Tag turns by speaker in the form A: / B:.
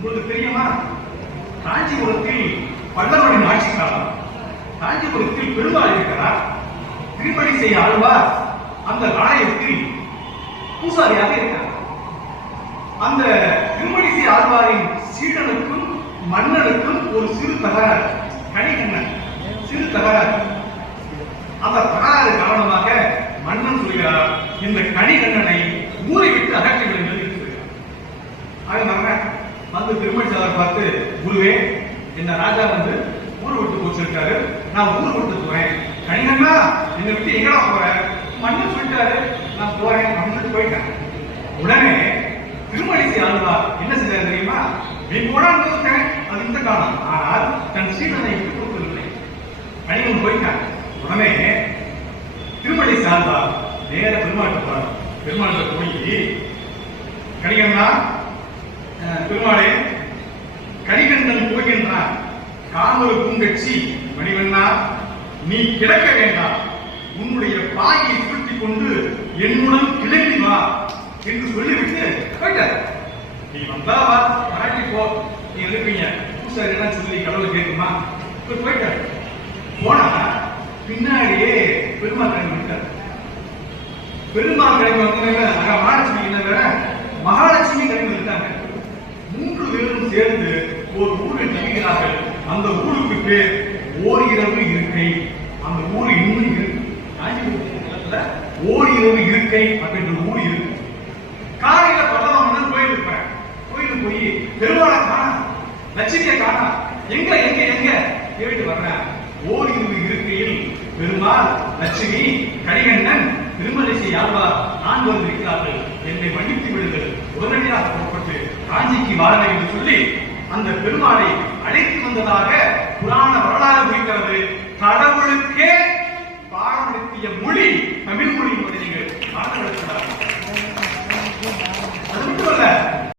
A: உங்களுக்கு தெரியுமா? காஞ்சிபுரத்தில் பல்லவனின் ஆட்சி காலம் காஞ்சிபுரத்தில் பெருமாள் இருக்கிறார். திருப்பணி செய்ய ஆழ்வார் அந்த ஆலயத்தில் பூசாரியாக இருக்கிறார். அந்த திருமணிசை ஆழ்வாரின் சீடனுக்கும் மன்னனுக்கும் ஒரு சிறு தகராறு கணிகண்ணன் சிறு தகராறு. அந்த தகராறு காரணமாக மன்னன் சொல்கிறார் இந்த கணிகண்ணனை ஊரை விட்டு அகற்றி விடுங்கள் என்று சொல்கிறார். அவன் வர்றேன் வந்து பார்த்து குருவே என்ன ராஜா வந்து ஊர் விட்டு போச்சிருக்காரு. நான் ஊர் விட்டு போறேன். கணிதன்னா என்னை விட்டு எங்கடா போறேன் மண்ணு சொல்லிட்டாரு நான் போறேன். அப்படின்னு போயிட்டேன். உடனே திருமணிசி ஆழ்வார் என்ன செய்தார் தெரியுமா? நீ போடான்னு அது இந்த காலம். ஆனால் தன் சீடனை விட்டு கொடுக்கவில்லை கணிகன் போயிட்டான். உடனே திருமணி ஆழ்வார் நேர பெருமாட்டு போறார் பெருமாள்கிட்ட போய் கணிகண்ணா பெருமாளே கரிகண்டன் போகின்றான் காமரு பூங்கச்சி மணிவண்ணா நீ கிடக்க வேண்டாம் உன்னுடைய பாயை சுருட்டிக் கொண்டு என்னுடன் கிளம்பி வா என்று சொல்லிவிட்டு போயிட்டார். நீ வந்தா வா மராட்டி போ. நீ எழுப்பீங்க. பூசாரி என்ன சொல்லி கடவுள் கேட்குமா? இப்ப போயிட்டார். போனா பின்னாடியே பெருமாள் கிழமை விட்டார். பெருமாள் கிழமை வந்தவங்க அங்க மகாலட்சுமி என்ன வேற? மகாலட்சுமி கிழமை இருக்காங்க மூன்று பேரும் சேர்ந்து ஒரு ஊரை நம்பிக்கிறார்கள் அந்த ஊருக்கு பேர் ஓர் இரவு இருக்கை. அந்த ஊர் இன்னும் இருக்கு. காஞ்சிபுரத்துல ஓர் இரவு இருக்கை அப்படின்ற ஊர் இருக்கு. காலையில பல்லவன் கோயிலுக்கு இருப்பேன் கோயிலுக்கு போய் பெருமாளை காணா. லட்சுமியை காணா. எங்க எங்க எங்க? கேட்டு வர்றேன் ஓர் இரவு இருக்கையில் பெருமாள் லட்சுமி கரிகண்ணன் திருமலைசை யாழ்வார் நான் வந்திருக்கிறார்கள் என்னை மன்னித்து விடுங்கள். உடனடியாக காஞ்சிக்கு வாழ என்று சொல்லி அந்த பெருமாளை அழைத்து வந்ததாக புராண வரலாறு குறிக்கிறது. கடவுளுக்கே பாரம்பரிய மொழி தமிழ் மொழி